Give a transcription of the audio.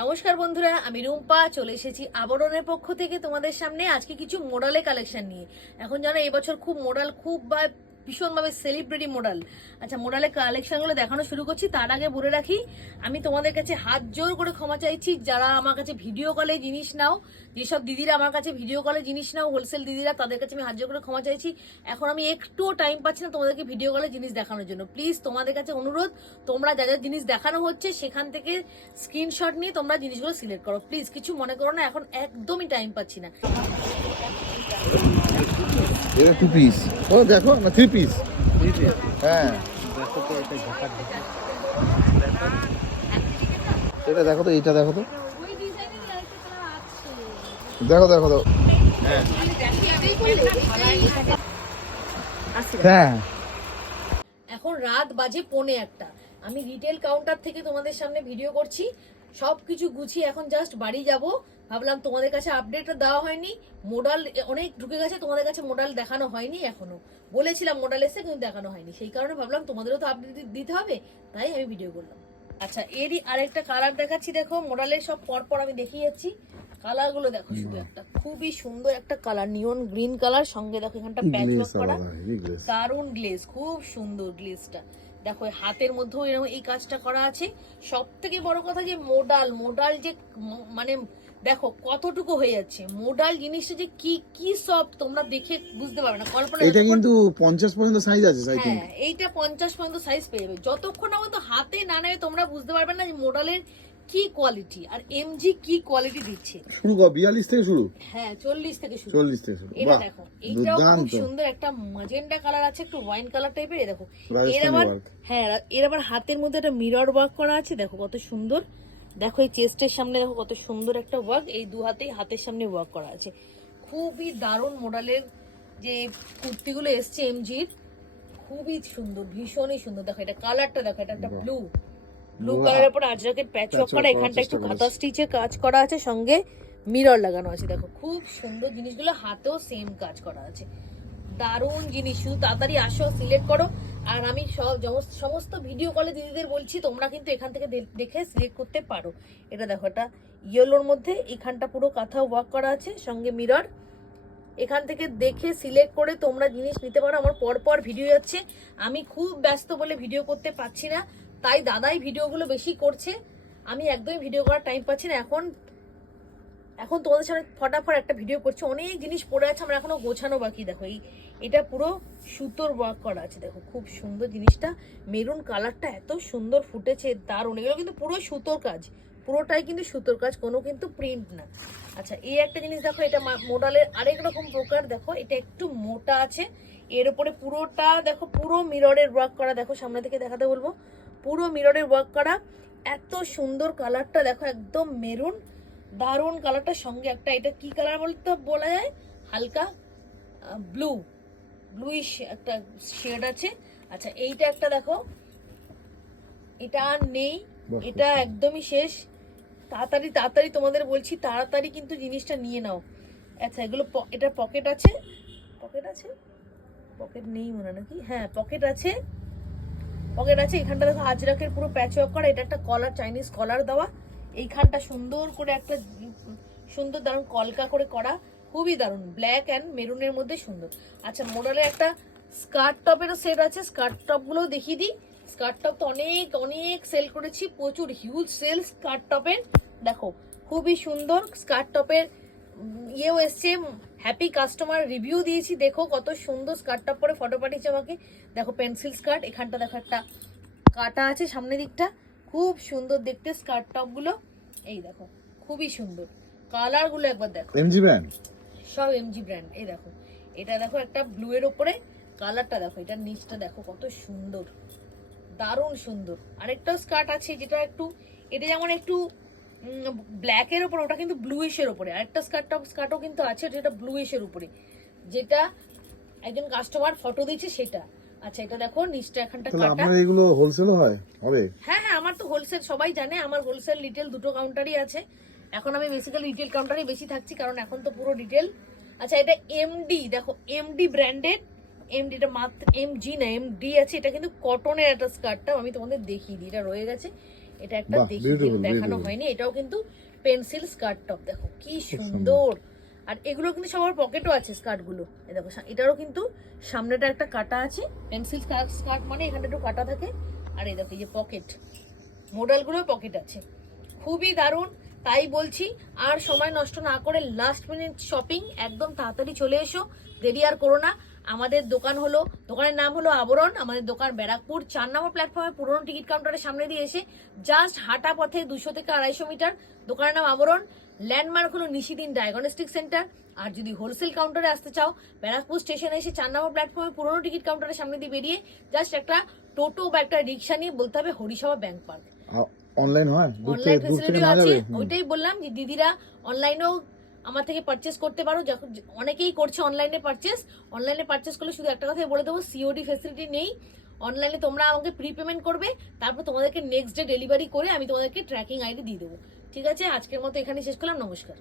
নমস্কার বন্ধুরা, আমি রুম্পা চলে এসেছি আবরণের পক্ষ থেকে তোমাদের সামনে আজকে কিছু মোডালে কালেকশন নিয়ে। এখন জানো এবছর খুব মোডাল খুব ভীষণভাবে সেলিব্রিটি মোডাল। আচ্ছা, মোডালের কালেকশনগুলো দেখানো শুরু করছি। তার আগে বলে রাখি, আমি তোমাদের কাছে হাত জোর করে ক্ষমা চাইছি যারা আমার কাছে ভিডিও কলে জিনিস নাও, যেসব দিদিরা আমার কাছে ভিডিও কলে জিনিস নাও, হোলসেল দিদিরা, তাদের কাছে আমি হাত জোর করে ক্ষমা চাইছি। এখন আমি একটুও টাইম পাচ্ছি না তোমাদেরকে ভিডিও কলে জিনিস দেখানোর জন্য। প্লিজ তোমাদের কাছে অনুরোধ, তোমরা যা যা জিনিস দেখানো হচ্ছে সেখান থেকে স্ক্রিনশট নিয়ে তোমরা জিনিসগুলো সিলেক্ট করো। প্লিজ কিছু মনে করো না, এখন একদমই টাইম পাচ্ছি না। এটা 2 পিস। ও দেখো না 3 পিস। হ্যাঁ এটা দেখো তো, এটা দেখো তো, দেখো দেখো তো। হ্যাঁ এখন রাত বাজে 1:45। আমি রিটেল কাউন্টার থেকে তোমাদের সামনে ভিডিও করছি। সবকিছু গুছিয়ে এখন জাস্ট বাড়ি যাব। ভাবলাম তোমাদের কাছে আপডেটটা দেওয়া হয়নি, মোডাল অনেক ঢুকে গেছে, তোমাদের কাছে মোডাল দেখানো হয়নি এখনো। বলেছিলাম মোডাল এসে, কিন্তু দেখানো হয়নি। সেই কারণে ভাবলাম তোমাদেরও তো আপডেট দিতে হবে, তাই আমি ভিডিও করলাম। আচ্ছা, এরই আরেকটা কালার দেখাচ্ছি। দেখো, মোডালের সব পরপর আমি দেখিয়ে যাচ্ছি। কালার গুলো দেখো, শুধু একটা খুবই সুন্দর একটা কালার, নিয়ন গ্রিন কালার, সঙ্গে দেখো এখানটা প্যাচওয়ার্ক করা, দারুন গ্লেজ, খুব সুন্দর গ্লেজটা। দেখো হাতের মধ্যেও এরকম এই কাজটা করা আছে। সব থেকে বড় কথা যে মোডাল যে মানে দেখো কতটুকু হয়ে যাচ্ছে। মোডাল জিনিসটা যে কি কি সব তোমরা দেখে বুঝতে পারবে না, কল্পনা। এটা কিন্তু 50 পর্যন্ত সাইজ আছে। হ্যাঁ, এইটা 50 পর্যন্ত সাইজ পেয়ে যাবে। যতক্ষণ না তো হাতে না নেবে তোমরা বুঝতে পারবে না যে মোডালের কি কোয়ালিটি আর এমজি কি কোয়ালিটি দিচ্ছে। শুরু 42 থেকে শুরু। হ্যাঁ, 40 থেকে শুরু। 40 থেকে শুরু। এটা দেখো, এইটাও খুব সুন্দর একটা ম্যাজেন্ডা কালার আছে, একটু ওয়াইন কালার টাইপের। এই দেখো, এর আবার হ্যাঁ, এর আবার হাতের মধ্যে একটা মিরর ওয়ার্ক করা আছে। দেখো কত সুন্দর। দেখো এই চেস্টের সামনে দেখো কত সুন্দর একটা ওয়ার্ক, এই দু হাতেই হাতের সামনে ওয়ার্ক করা আছে। খুবই দারুণ মোডালের যে কুর্তিগুলো এসছে এমজির, খুবই সুন্দর, ভীষণই সুন্দর। দেখো এটা কালারটা দেখো, এটা একটা ব্লু কালারের উপর আজরাকের প্যাচওয়ার্ক করা, এখানটা একটু কাঁথা স্টিচের কাজ করা আছে, সঙ্গে মিরর লাগানো আছে। দেখো খুব সুন্দর জিনিসগুলো, হাতেও সেম কাজ করা আছে। দারুণ জিনিস, শুধু তাড়াতাড়ি আসো, সিলেক্ট করো। আর আমি সমস্ত ভিডিও কলে দিদিদের বলছি তোমরা কিন্তু এখান থেকে দেখে সিলেক্ট করতে পারো। এটা দেখো, এটা ইয়েলোর মধ্যে এখানটা পুরো কাঁথা ওয়ার্ক করা আছে, সঙ্গে মিরর। এখান থেকে দেখে সিলেক্ট করে তোমরা জিনিস নিতে পারো। আমার পরপর ভিডিও যাচ্ছে, আমি খুব ব্যস্ত বলে ভিডিও করতে পারছি না, তাই দাদাই ভিডিওগুলো বেশি করছে। আমি একদমই ভিডিও করার টাইম পাচ্ছি না। এখন তোমাদের সামনে ফটাফট একটা ভিডিও করছি। অনেক জিনিস পড়ে আছে, আমার এখনো গোছানো বাকি। দেখো এটা পুরো সুতোর ওয়ার্ক করা আছে। দেখো খুব সুন্দর জিনিসটা, মেরুন কালারটা এত সুন্দর ফুটেছে, দারুণ। এগুলো কিন্তু পুরো সুতোর কাজ, পুরোটাই কিন্তু সুতোর কাজ, কোনো কিন্তু প্রিন্ট না। আচ্ছা, এই একটা জিনিস দেখো, এটা মোডালের আরেক রকম প্রকার। দেখো এটা একটু মোটা আছে, এর উপরে পুরোটা দেখো পুরো মিররের ওয়ার্ক করা। দেখো সামনে থেকে দেখাতে বলবো, পুরো মিররের ওয়ার্ক করা। এত সুন্দর কালারটা দেখো, একদম মেরুন, দারুণ কালারটার সঙ্গে একটা, এটা কি কালার বলতে বলা যায়, হালকা ব্লুইশ একটা শেড আছে। আচ্ছা, এইটা একটা দেখো, এটা আর নেই, এটা একদমই শেষ। তাড়াতাড়ি তাড়াতাড়ি তোমাদের বলছি, তাড়াতাড়ি কিন্তু জিনিসটা নিয়ে নাও। আচ্ছা, এগুলো এটা পকেট আছে, পকেট নেই মনে নাকি, হ্যাঁ পকেট আছে, এখানটা দেখো আজরাকের পুরো প্যাচওয়ার্ক করা। এটা একটা কলার, চাইনিজ কলার দেওয়া। এইখানটা সুন্দর করে একটা সুন্দর দারুণ কলকা করে করা, খুবই দারুণ, ব্ল্যাক অ্যান্ড মেরুনের মধ্যে সুন্দর। আচ্ছা, মোডালে একটা স্কার্ট টপেরও সেট আছে, স্কার্ট টপগুলোও দেখিয়ে দিই। স্কার্ট টপ তো অনেক অনেক সেল করেছি, প্রচুর হিউজ সেল স্কার্ট টপের। দেখো খুবই সুন্দর স্কার্ট টপের ইয়েও এসছে, হ্যাপি কাস্টমার রিভিউ দিয়েছি। দেখো কত সুন্দর স্কার্ট টপ পরে ফটো পাঠিয়েছে আমাকে। দেখো পেন্সিল স্কার্ট, এখানটা দেখো একটা কাটা আছে সামনের দিকটা, খুব সুন্দর দেখতে স্কার্ট টপ গুলো। এই দেখো খুবই সুন্দর কালার গুলো, একবার দেখো, এমজি ব্র্যান্ড, সব এমজি ব্র্যান্ড। এই দেখো, এটা দেখো একটা ব্লু এর উপরে কালারটা দেখো, এটার নিচটা দেখো কত সুন্দর, দারুণ সুন্দর। আরেকটাও স্কার্ট আছে যেটা একটু, এটা যেমন একটু ব্ল্যাক এর উপরে, ওটা কিন্তু ব্লুইশ এর উপরে। আরেকটা স্কার্টও কিন্তু আছে যেটা ব্লুইশ এর উপরে, যেটা একজন কাস্টমার ফটো দিয়েছে সেটা। আচ্ছা, এটা দেখো নিচটা এখানটা কাটা। আপনার এগুলো হোলসেলও হয় হবে? হ্যাঁ হ্যাঁ, আমার তো হোলসেল, সবাই জানে আমার হোলসেল রিটেল দুটো কাউন্টারই আছে। এখন আমি বেসিক্যালি রিটেল কাউন্টারই বেশি থাকছি, কারণ এখন তো পুরো রিটেল। আচ্ছা, এটা এমডি, দেখো এমডি ব্র্যান্ডেড, এমডিটা মাত্র এমজি না এমডি আছে। এটা কিন্তু কটনের একটা স্কার্টটা আমি তোমাদের দেখিয়ে দিই, এটা রয়ে গেছে। এটা একটা বাহ, দেখি beautiful, দেখানো beautiful. হয়নি, এটাও কিন্তু পেন্সিল স্কার্ট টপ, দেখো কি সুন্দর। আর এগুলো কিন্তু সবার পকেটও আছে স্কার্ট গুলো, এই দেখো এটারও কিন্তু সামনেটা একটা কাটা আছে, পেন্সিল স্কার্ট মানে এখানে একটু কাটা থাকে, আর এই দেখো এই যে পকেট, মডেলগুলো পকেট আছে, খুবই দারুণ। তাই বলছি আর সময় নষ্ট না করে লাস্ট মিনিট শপিং, একদম তাড়াতাড়ি চলে এসো, দেরি আর করো না। আমাদের দোকানের নাম হলো আবরণ, আমাদের দোকান ব্যারাকপুর 4 নম্বর প্ল্যাটফর্মে পুরনো টিকিট কাউন্টারের সামনে দিয়ে এসে জাস্ট হাঁটা পথে 200 থেকে 250 মিটার, দোকানের নাম আবরণ। ল্যান্ডমার্ক হলো নিশিদিন ডায়াগনস্টিক সেন্টার। আর যদি হোলসেল কাউন্টারে আসতে চাও, ব্যারাকপুর স্টেশনে এসে 4 নম্বর প্ল্যাটফর্মে পুরনো টিকিট কাউন্টারের সামনে দিয়ে বেরিয়ে জাস্ট একটা টোটো বা একটা রিক্সা নিয়ে বলতে হবে হরিসভা ব্যাংক পার্ক। অনলাইন হয়? অনলাইন ফেসিলিটিও আছে, ওইটাই বললাম যে দিদিরা অনলাইনেও আমার থেকে পারচেস করতে পারো, যখন অনেকেই করছে অনলাইনে পারচেস করলে শুধু একটা কথাই বলে দেবো, সিওডি ফেসিলিটি নেই। অনলাইনে তোমরা আমাকে প্রি পেমেন্ট করবে, তারপর তোমাদেরকে নেক্সট ডে ডেলিভারি করে আমি তোমাদেরকে ট্র্যাকিং আইডি দিয়ে দেবো। ঠিক আছে, আজকের মতো এখানে শেষ করলাম, নমস্কার।